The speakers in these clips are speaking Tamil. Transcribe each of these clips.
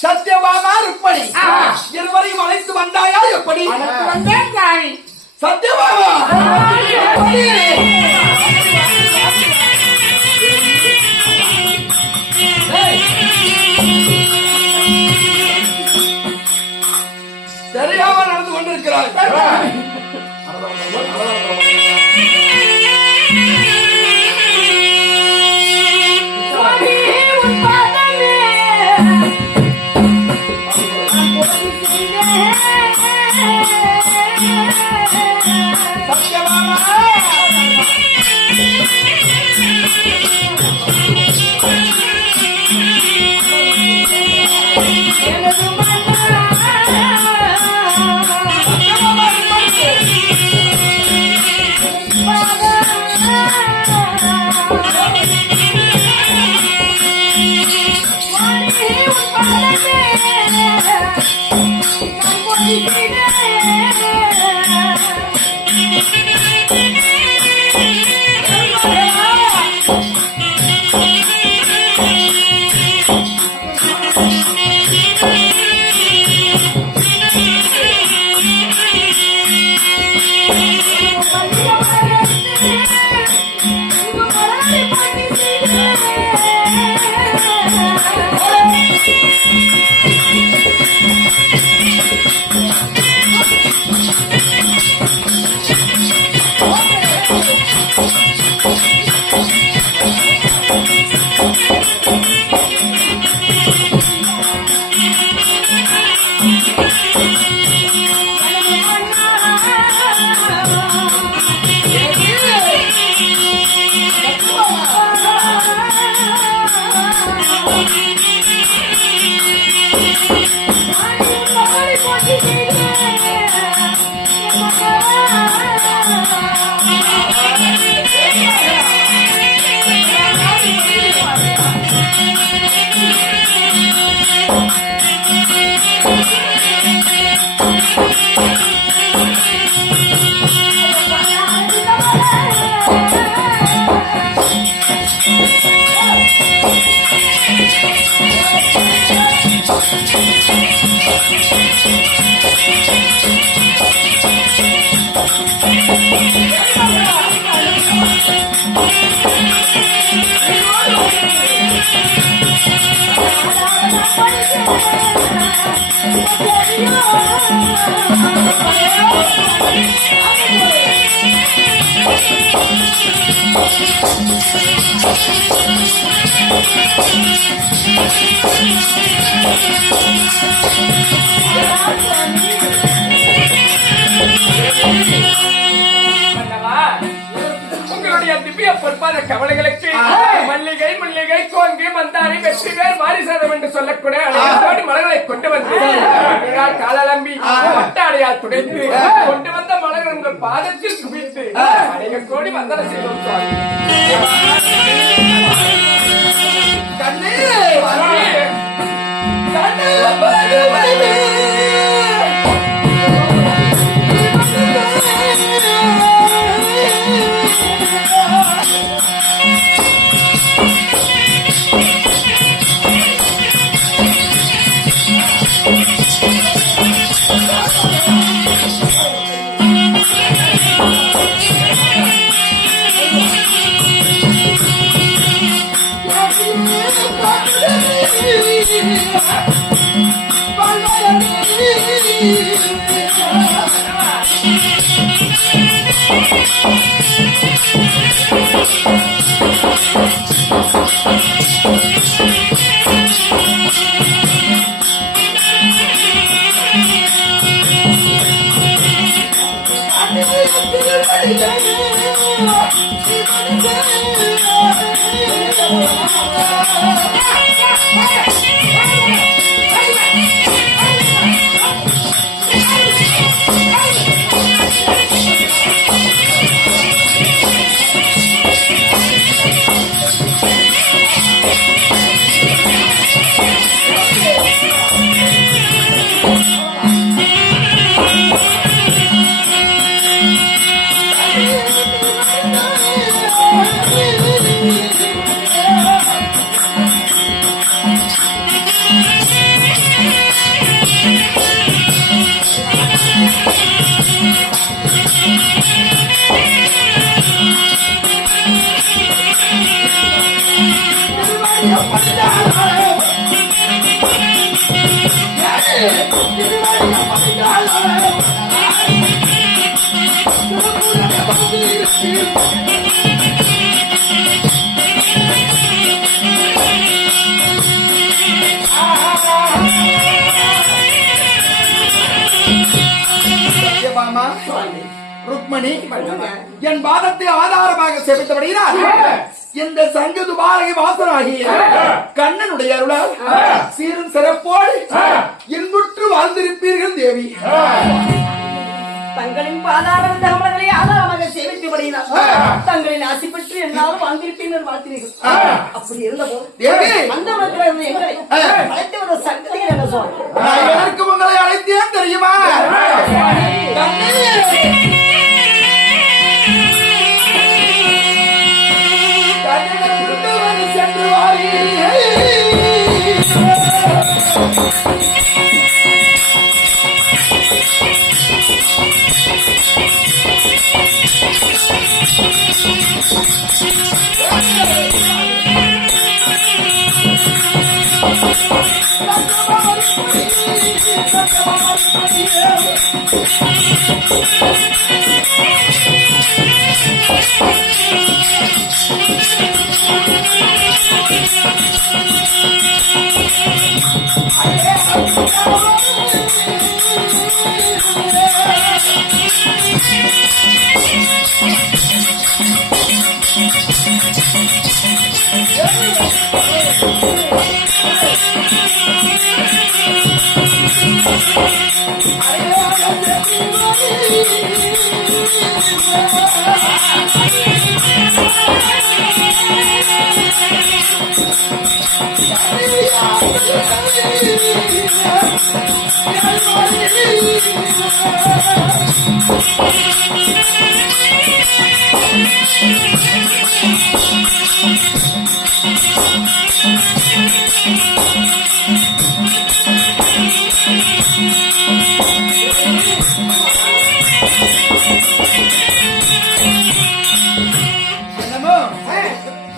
சத்யபாமா ருக்மணி இருவரையும் அழைத்து வந்தாயா? எப்படி சத்யபாமா தெரியாம நடந்து கொண்டிருக்கிறார். உங்களுடைய திவ்ய பொற்பாத கவலைகளுக்கு மல்லிகை முல்லிகை கோங்கி மந்தாரி வெற்றி பேர் மாரிசரம் என்று சொல்லக்கூடிய அனைத்து மலர்களை கொண்டு வந்து காலம்பி பட்டாடையால் துடைத்து கொண்டு வந்த மலர்கள் உங்கள் பாதத்தில் குவித்து அநேக கோடி வந்தன செய்வோம் ருக்மணி என் பாதத்தை ஆதாரமாக செலுத்தப்படுகிறார். இந்த சங்கது பாலகை வாசனாகிய கண்ணனுடைய அருளால் சீரும் சிறப்போடு இன்புற்று வாழ்ந்திருப்பீர்கள் தேவி. தங்களின் பாதார தகவல்களை ஆதாரமாக சேமிக்கப்படுகிறார். தங்களின் ஆசி பெற்று எல்லாரும் வாழ்ந்திருப்பீர்கள் வாழ்த்தினீர்கள். அப்படி இருந்தபோது தேவி அந்த மக்கள் எங்களை அழைத்து வந்த சங்கதிகள் என்ன சொல்றாங்க? நான் எதற்கு உங்களை அழைத்தேன் தெரியுமா? சென்று வாரி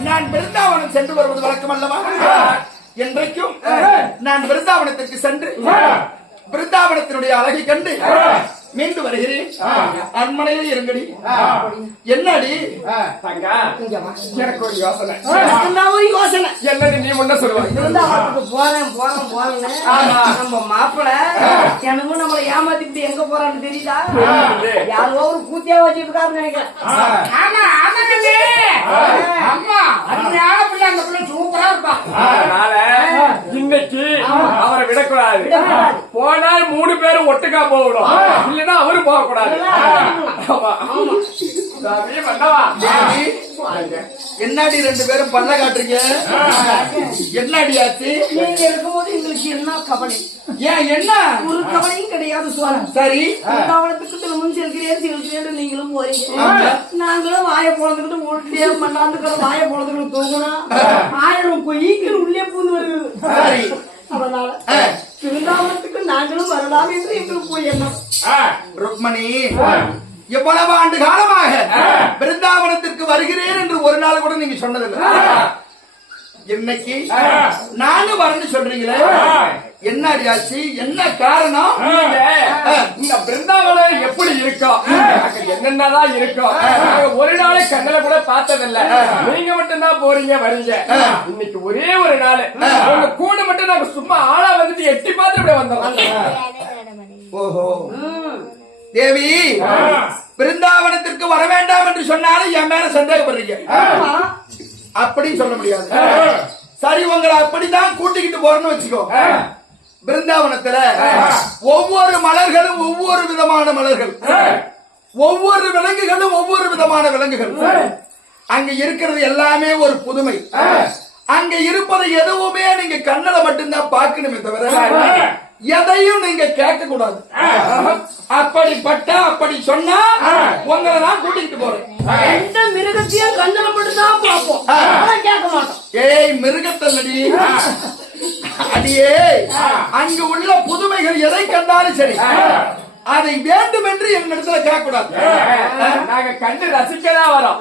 நான் பிருந்தாவனம் சென்று வருவது வழக்கம் அல்லவா? என்றைக்கும் நான் பிருந்தாவனத்திற்கு சென்று பிருந்தாவனத்தினுடைய அழகை கண்டு மீண்டு வருகிறேன். அரண்மனையில் இருங்கடி. என்னடி தங்கா, எனக்கு ஒரு யோசனை. ஒரு யோசனை என்னடி நீ முன்ன சொல்லுவாங்க. பிருந்தாவனத்துக்கு போறேன்னு நம்ம மாப்பிள எனக்கும் நம்மளை ஏமாத்திட்டு எங்க போறான்னு தெரியுதா? யாரோ ஒரு கூத்தியா வச்சுட்டு இருக்காருன்னு நினைக்கிறேன். சூப்பரா இருப்பா. அதனால இன்னைக்கு அவரை விடக்கூடாது. போனால் 3 பேரும் ஒட்டுக்கா போகணும், இல்லன்னா அவரு போக கூடாது. என்னடி 2 பேரும் பல்ல காட்டுறீங்க? என்னடி ஆச்சு? நீங்க இருக்கும்போது எங்களுக்கு என்ன கவலை? ஏன் என்ன ஒரு கவலையும் கிடையாது. சுவாரம் சரி, பிருந்தாவனத்துக்கு திரும்பவும் செல்கிறேன் நீங்களும் போறீங்க. நாங்களும் வாய போனதுக்கிட்டு ஓட்டே மண்ணாந்துக்கிற வாய போனதுக்கிட்டு தூங்கணும். 1000 பொய்கள் உள்ளே பூந்து வருகிறது. சரி, அதனால பிருந்தாவனத்துக்கு நாங்களும் வரலாம் என்று எங்களுக்கு போய் எண்ணம். ருக்மணி, எவ்வளவு ஆண்டு காலமாக பிருந்தாவனத்திற்கு வருகிறேன் என்று ஒரு நாள் கூட நீங்க சொன்னதில்லை. இன்னைக்கு நானும் வரேன்னு சொல்றீங்களே, என்ன ஆச்சு? என்ன காரணம்? இந்த பிருந்தாவனம் எப்படி இருக்கும், என்னென்னதான் இருக்கும், ஒரு நாளை கண்ணுல கூட பார்த்ததில்ல. நீங்க மட்டும் தான் போறீங்க வரீங்க. இன்னைக்கு ஒரே ஒரு நாள் உங்க கூட மட்டும் நாங்க சும்மா ஆளா வந்துட்டு எட்டி பார்த்து இப்படி வந்தோம். ஓஹோ தேவி, பிருந்தாவனத்திற்கு வர வேண்டாம் என்று சொன்னாலும் என் மேல சந்தேகப்படுறீங்க. அப்படின்னு சொல்ல முடியாது. சரி, உங்களை அப்படிதான் கூட்டிக்கிட்டு போறேன்னு வச்சுக்கோ. பிருந்தாவனத்துல ஒவ்வொரு மலர்களும் ஒவ்வொரு விதமான மலர்கள், ஒவ்வொரு விலங்குகளும் ஒவ்வொரு விதமான விலங்குகள். அங்க இருக்கிறது எல்லாமே ஒரு புதுமை. அங்க இருப்பதை எதுவுமே நீங்க கண்ணல மட்டும்தான் பார்க்கணுமே தவிர எதையும் நீங்க கேட்க கூடாது. அப்படி சொன்னா உங்களை நான் கூட்டிட்டு போறேன். எந்த மிருகத்தையும் கண்ணல மட்டும்தான் பார்ப்போம், கேட்க மாட்டோம். ஏய் மிருகத்தல்லடி, அடியே அங்கு உள்ள புதுமைகள் எதை கண்டாலும் சரி அதை வேண்டும் என்று என்னிடத்துல கேட்க கூடாது. நாங்க கண்டு ரசிக்கதான் வரோம்,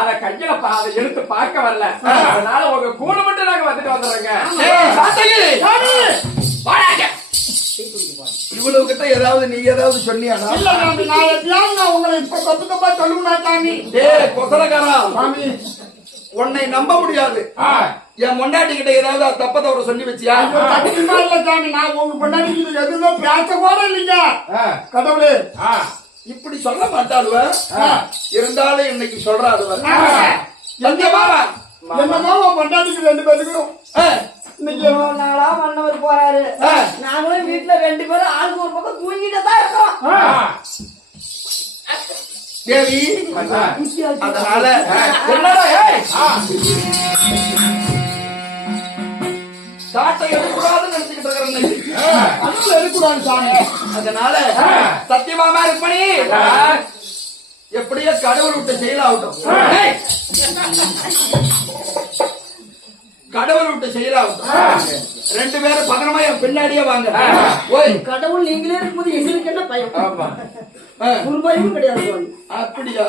அத கையில அதை எடுத்து பார்க்க வரல. அதனால உங்க கூட மட்டும் நாங்க வந்துட்டு வந்துடுறோங்க. இவ்வளவு கிட்ட ஏதாவது நீ ஏதாவது சொன்னியா? இல்ல சாமி, நான் எப்படியாவது நான் உங்களை இப்ப தப்பு தப்பா சொல்லுங்க சாமி. கொசலக்காரா, சாமி உன்னை நம்ப முடியாது. என் முன்னாடி கிட்ட ஏதாவது தப்ப தவற சொல்லி வச்சியா? சத்தியமா இல்ல சாமி, நான் உங்க பொண்டாடி எதுவுமே பேச கூட இல்லைங்க. கடவுளே, இப்படி சொல்ல மாட்டாளுவ, இருந்தாலும் இன்னைக்கு சொல்றாளுவ. என்னமா உன் பொண்டாடிக்கு 2 பேருக்கும் இன்னைக்கு எவ்வளவு நாளா மன்னவர் போறாரு, நாங்களும் வீட்டுல 2 பேரும் ஆளுக்கு ஒரு பக்கம் தூங்கிட்டு தான் இருக்கோம். தேவி, அதனால என்னடா சாட்டை எடுக்கூடாதுன்னு நினைச்சுக்கிட்டு இருக்கிறேன். எடுக்கூடாது சாமி. அதனால சத்தியமாமா இருப்பனி எப்படியோ கடவுள் விட்ட செயலாகட்டும், கடவுள் விட்ட செயலாகட்டும். 2 பேரும் பதனமா என் பின்னாடியே வாங்க. ஓய், கடவுள் நீங்களே இருக்கும்போது எங்களுக்கு என்ன பயம்? ஒரு பயமும் கிடையாது. அப்படியா?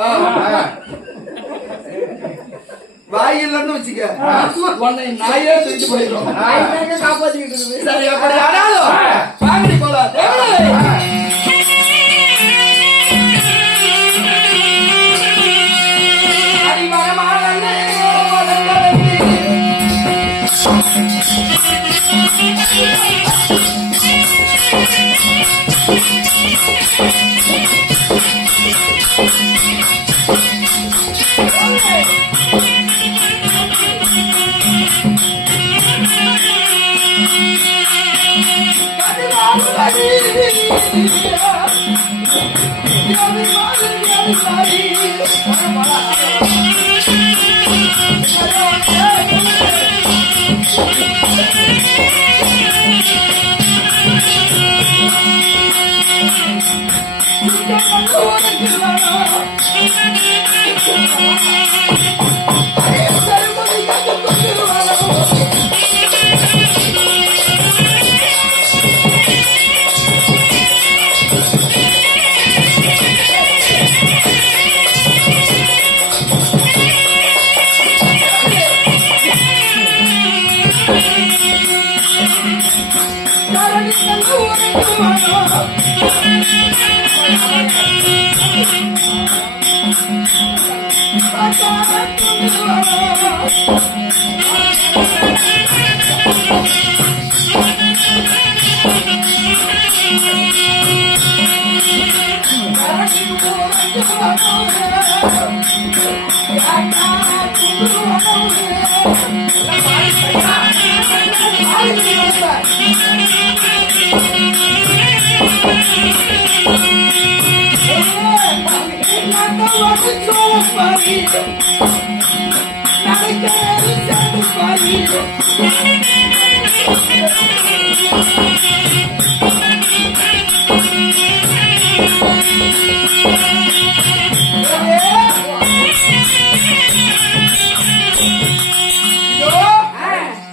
வாயில்லன்னு வச்சுக்க, உன்னை நாயே தூக்கிட்டு போயிடும். காப்பாத்திக்கிட்டு இருக்குது. சரி, அப்படி ஆனாலும் வாங்கடி போலாம்.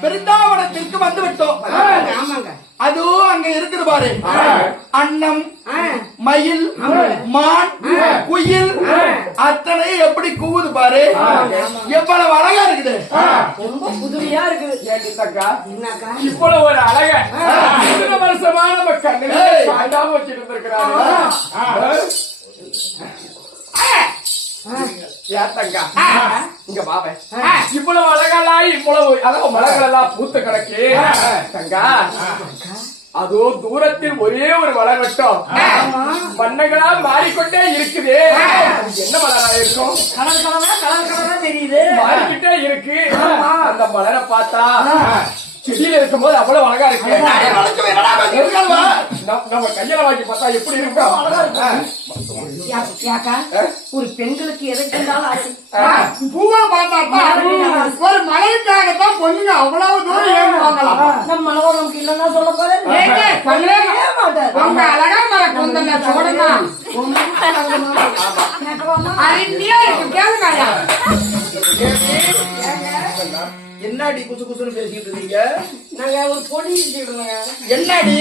பிருந்தாவனத்திற்கு வந்து விட்டோம். அதுவும் அங்க இருக்கிற இருக்குது பாரு. அன்னம், மயில், மான், குயில் அத்தனை எப்படி கூவுது பாரு. எவ்வளவு அழகா இருக்குது. ரொம்ப புதுமையா இருக்குது. ஏங்கிட்டக்கா என்னக்கா? இவ்வளவு ஒரு அழக இத்தனை வருஷமா நம்ம கண்ணுல காண்டாம வச்சுட்டு இருந்திருக்கிறாங்க. ஏத்தங்கா இங்க பாவே இவ்வளவு அழகெல்லாம் இவ்வளவு அழகு மலர்கள் எல்லாம் பூத்து கிடக்கு தங்கா. அதோ தூரத்தில் ஒரே ஒரு மலர் மட்டும் வண்ணங்களா மாறிக்கொண்டே இருக்குது. அது என்ன மலரா இருக்கும்? கலர் கலரா தெரியுது. மாறிக்கிட்டே இருக்கு. அந்த மலரை பார்த்தா செடியில இருக்கும்போது அவ்வளவு அழகா இருக்கு. நம்ம கையில வாங்கி பார்த்தா எப்படி இருக்கும்? யாக்கா, ஒரு பெண்களுக்கு எதற்கு இருந்தாலும் ஆசை. பூவை பார்த்தாத்தான் ஒரு மலைக்காகத்தான் பொண்ணுங்க அவ்வளவு தூரம் ஏறுவாங்களாம். நம்ம மனவோ நமக்கு இல்லன்னா சொல்ல போற மாட்டாரு. உங்க அழகா மர கொந்தங்க சோடுங்க அருமையா இருக்கு. கேளுங்க. என்னடி குசு குசுன்னு பேசிட்டு இருக்கீங்க? நாங்க ஒரு பொடி வச்சுக்கிடுங்க. என்னடி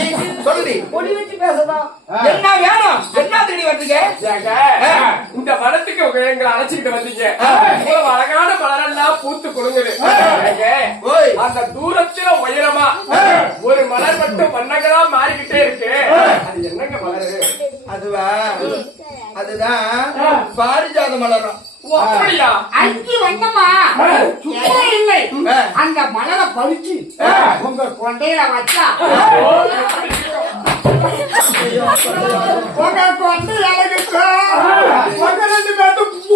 சொல்லுடி. பொடி வச்சு பேசதான். என்ன வேணும்? என்ன தேடி வந்தீங்க? இந்த மரத்துக்கு எங்களை அழைச்சிக்கிட்டு வந்தீங்க. இவ்வளவு அழகான மலரெல்லாம் பூத்து கொடுங்குது. ஓய். அந்த தூரத்துல உயரமா ஒரு மலர் மட்டும் வண்ணங்களா மாறிக்கிட்டே இருக்கு. அது என்னங்க மலரு? அதுவா? அதுதான் பாரிஜாத மலரும். ஓ, அப்படியா? அஞ்சு வந்தமா சும்மா இல்லை. அந்த மலரை பறிச்சு உங்க கொண்டையில வச்சா உங்க கொண்டை அழகுக்கு உங்க ரெண்டு பேரும் பூ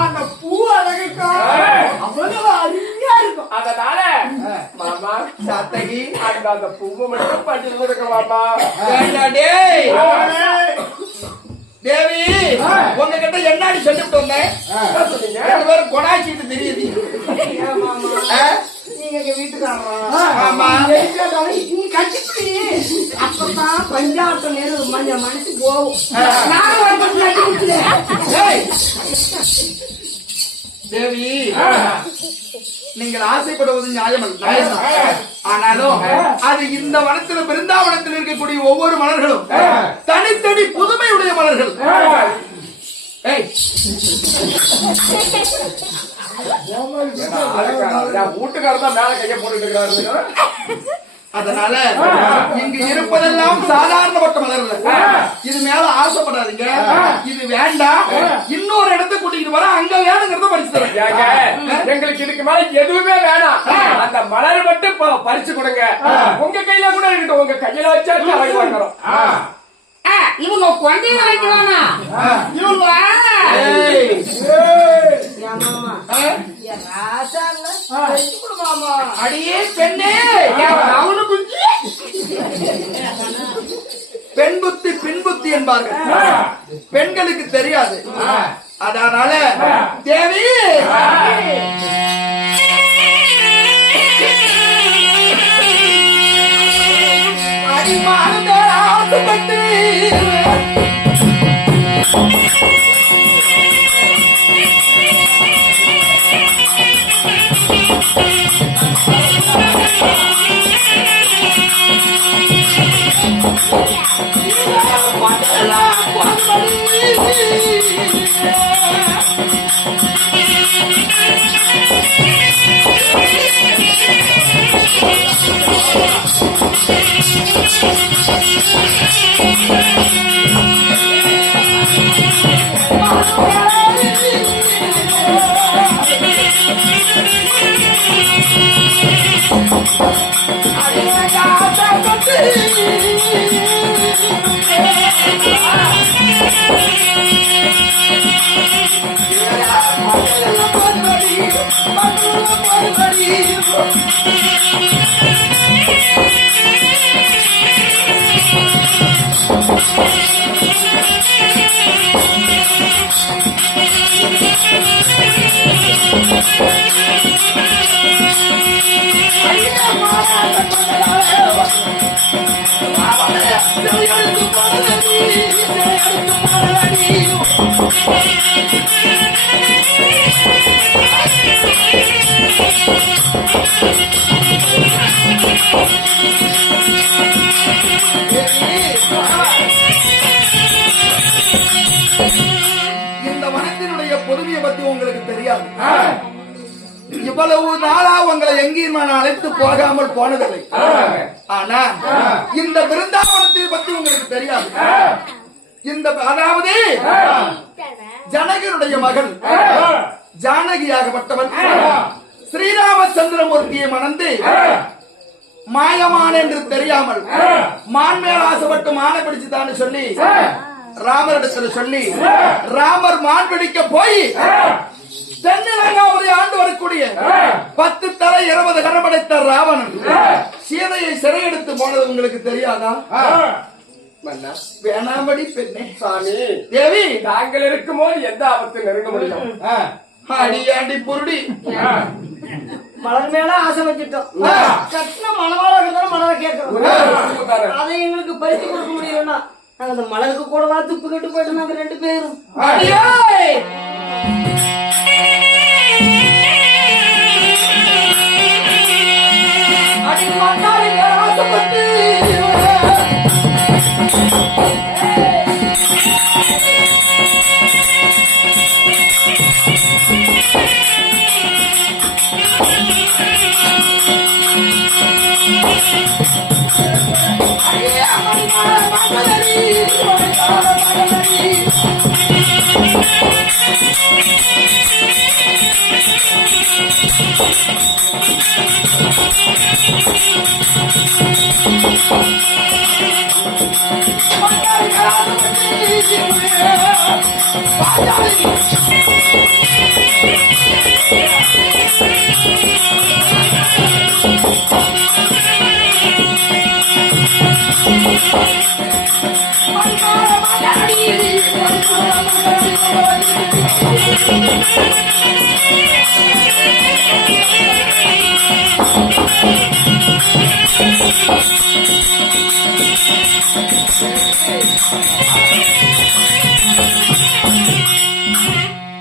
அந்த பூ அழகுக்கு அவ்வளவு அருமையா இருக்கும். அதனால மாமா சாத்தகி அந்த பூவை மட்டும் பறிச்சு கொடுக்க மாமா. டேய் தேவி, உங்ககிட்ட என்னடி சொல்லிட்டு வந்தேன்? சொன்னீங்க ரெண்டு பேரும் கொடாச்சிட்டு தெரியுது. நீங்க எங்க வீட்டுக்காரன். ஆமா. நீ கட்டிப்பிடி. அப்பதான் பஞ்சாப்ல நேரு மனசு போகும். நானும் ஒரு பக்கம் கட்டி கொடுத்துறேன். ஏய். தேவி, நீங்கள் ஆசைப்படுவது நியாயமல்ல. ஆனாலும் அது இந்த வனத்தில் பிருந்தாவனத்தில் இருக்கக்கூடிய ஒவ்வொரு மலர்களும் தனித்தனி புதுமையுடைய மலர்கள். ஏய், வீட்டுக்காரர் தான் மேல கைய போட்டுட்டு இருக்காரு. அதனால இங்கு இருப்பதெல்லாம் சாதாரணப்பட்ட மலர்கள். இது மேல ஆசைப்படாதீங்க. இது வேண்டாம். இன்னொரு இடத்துக்கு கூட்டிட்டு வர அங்க வேணுங்கிறத பறிச்சு தரேன். எங்களுக்கு இதுக்கு மேல எதுவுமே வேணாம். அந்த மலர் மட்டும் பறிச்சு கொடுங்க. உங்க கையில கூட இருக்கட்டும். உங்க கையில வச்சா அழகு வாங்குறோம். இவங்க கொண்டையில வைக்கிறானா இவங்க அடியே பெண்ணே, அவனு குஞ்சு பெண் புத்தி பின் புத்தி என்பார்கள். பெண்களுக்கு தெரியாது. அதனால தேவி அடிமான ஆசைப்பட்டு இவ்வளவு நாளா உங்களை எங்கேயும் நான் அழைத்து போகாமல் போனதில்லை. ஆனா இந்த பிருந்தாவனத்தை பத்தி உங்களுக்கு தெரியாது. இந்த அதாவது ஜனகருடைய மகள் ஜானகியாகப்பட்டவன் ஸ்ரீராமச்சந்திரமூர்த்தியை மணந்து மாயமான என்று தெரியாமல் மான் மேல் ஆசைப்பட்டு மானை பிடிச்சுதான்னு சொல்லி ராமரிடத்துல சொல்லி ராமர் மான் பிடிக்க போய் தென்னிலங்காவதை ஆண்டு வரக்கூடிய 10 தலை 20 கரம் படைத்த ராவணன் சீதையை சிறையெடுத்து போனது உங்களுக்கு தெரியாதா? வேணாம்படி பெண்ணே சாமி தேவி தாங்கள் இருக்கும்போது எந்த ஆபத்து நெருங்க முடியும்? அடியாண்டி புருடி மலர் மேல ஆசை வச்சுட்டோம். கட்டின மலவாள மலரை கேட்கிறோம். அதை எங்களுக்கு பறித்து கொடுக்க முடியலன்னா நாங்க அந்த மலருக்கு கூடவா துப்பு கட்டு போயிட்டு நாங்க 2 பேரும். ஆசைப்பட்டு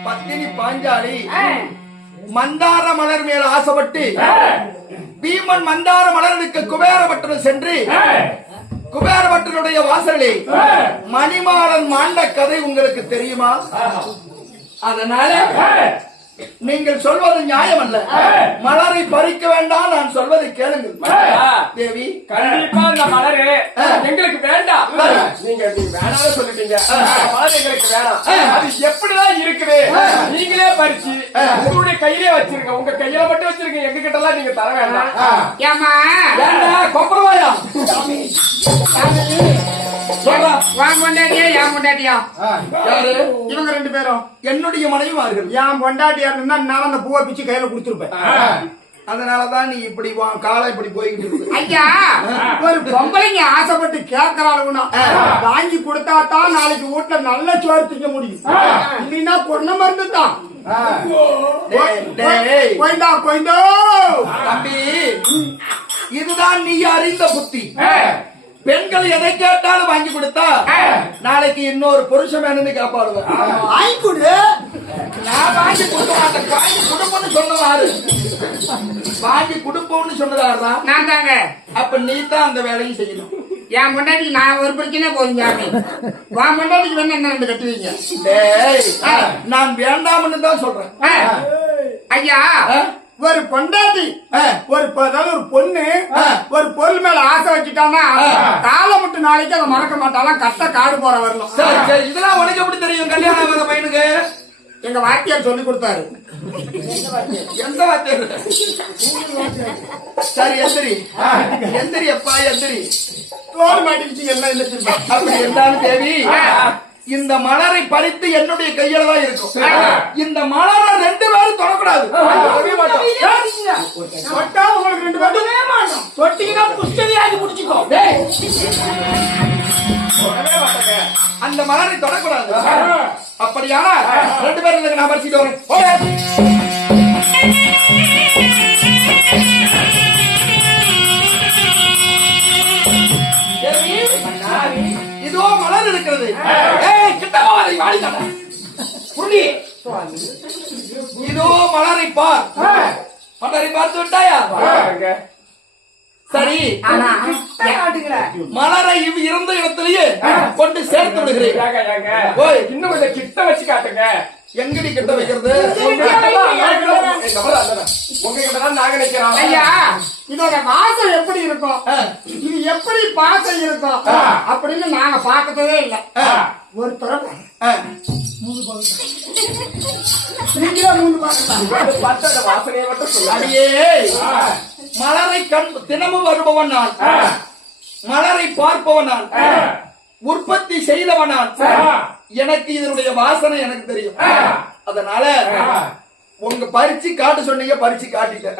பத்தினி பாஞ்சாலி மந்தார மலர் மேல் ஆசைப்பட்டு பீமன் மந்தார மலருக்கு குபேரபட்டணம் சென்று குபேரபட்டனுடைய வாசலில் மணிமாறன் மாண்ட கதை உங்களுக்கு தெரியுமா? அதனால நீங்கள் சொல்வது நியாயம் அல்ல. மலரை பறிக்க வேண்டாம், நான் சொல்வதை கேளுங்கள் தேவி. கண்டிப்பா அந்த மலரு எங்களுக்கு வேண்டாம். நீங்க வேணாம்னு சொல்லிட்டீங்க. மலர் எங்களுக்கு வேணாம். அது எப்படிதான் இருக்குது நீங்களே பறிச்சு உங்களுடைய கையிலே வச்சிருக்க. உங்க கையில மட்டும் வச்சிருக்க. எங்க கிட்ட எல்லாம் நீங்க தர வேண்டாம். ஏமா கொப்பரவாயா வான் பொண்டாட்டியா என் பொண்டாட்டியா? யாரு இவங்க 2 பேரும் என்னுடைய மனைவிமார்கள். என் பொண்டாட்டியா இருந்தா நான் அந்த பூவை பிச்சு கையில கொடுத்துருப்பேன். அதனாலதான் நீ இப்படி காலை இப்படி போய்கிட்டு இருக்கு. ஐயா, ஒரு பொம்பளைங்க ஆசைப்பட்டு கேட்கறாளுன்னா வாங்கி கொடுத்தாதான் நாளைக்கு வீட்டுல நல்ல சோறு திங்க முடியும். இல்லைன்னா பொண்ணு மருந்து தான். கொய்தா கொய்தோ தம்பி, இதுதான் நீ அறிந்த புத்தி. பெண்கள் எதை கேட்டாலும் வாங்கி கொடுத்தா நாளைக்கு இன்னொரு புருஷன் வேணும்னு கேட்பாருங்க. வாங்கி கொடு. நான் வாங்கி கொடுக்க மாட்டேன். வாங்கி கொடுப்போம்னு சொன்னவாரு. வாங்கி கொடுப்போம்னு சொன்னதாரா நான் தாங்க. அப்ப நீ தான் அந்த வேலையும் செய்யணும். என் பொண்டாட்டி நான் ஒரு பிரச்சனை போதும் சாமி. உன் பொண்டாட்டிக்கு வேணும் என்ன 2 கட்டுவீங்க? நான் வேண்டாம்னு தான் சொல்றேன். ஐயா, ஒரு பொண்டாட்டி அதாவது ஒரு பொண்ணு ஒரு பொருள் மேல ஆசை வச்சுட்டான்னா காலை மட்டும் நாளைக்கு அதை மறக்க மாட்டாலாம். கட்ட காடு போற வரலாம். இதெல்லாம் உனக்கு எப்படி தெரியும்? கல்யாணம் ஆகாத பையனுக்கு எங்க வாத்தியார் சொல்லி கொடுத்தாரு. எந்த வாத்தியார்? சரி எந்திரி எந்திரி அப்பா எந்திரி. தோல் மாட்டிக்கிச்சு எல்லாம் இல்லை. அப்படி இருந்தாலும் தேவி, இந்த மலரை பறித்து என்னுடைய கையில தான் இருக்கும். இந்த மலரை 2 பேரும் தொடக்கூடாது. தொட்டா உங்களுக்கு 2 பேரும் தொட்டிங்கன்னா புஷ்கரியாகி முடிச்சுக்கோ. அந்த மலரை தொடக்கூடாது. அப்படியானா 2 பேரும் நான் பறிச்சுட்டு வரேன். இதோ மலர் இருக்கிறது. இதோ மலரை பார். மலரை பார்த்து விட்டாயா? சரி, மலரை இருந்த இடத்திலேயே கொண்டு சேர்த்து விடுகிறேன். இன்னும் கொஞ்சம் கிட்ட வச்சு காட்டுங்க. எங்கடி கிட்ட வைக்கிறது? உங்ககிட்ட தான் நாங்க நிக்கிறோம். ஐயா இதோட வாசம் எப்படி இருக்கும், இது எப்படி பாசம் இருக்கும் அப்படின்னு நாங்க பார்த்ததே இல்லை. ஒரு தடவை நீங்களே மூணு பார்க்கலாம். பார்த்து அந்த வாசனையை மட்டும் சொல்லுங்க. அடியே மலரை கண் தினமும் வருபவன் நான், மலரை பார்ப்பவன் நான், உற்பத்தி செய்தவன் நான். எனக்கு இதனுடைய வாசனை எனக்கு தெரியும். அதனால உங்க பறிச்சு காட்டு சொன்னீங்க, பறிச்சு காட்டிட்டேன்.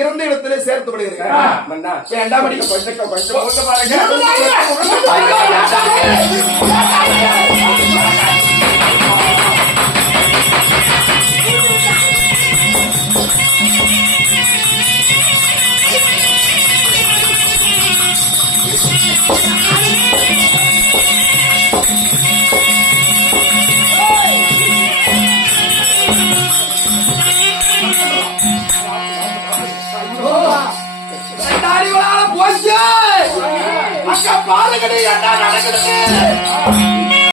இருந்த இடத்துல சேர்த்து விடுகிறேன். மன்னா, வேண்டாம் அடி. கொஞ்சம் போட்டு பாருங்க. போச்சு அக்கா பாருங்கடி என்ன நடக்குது.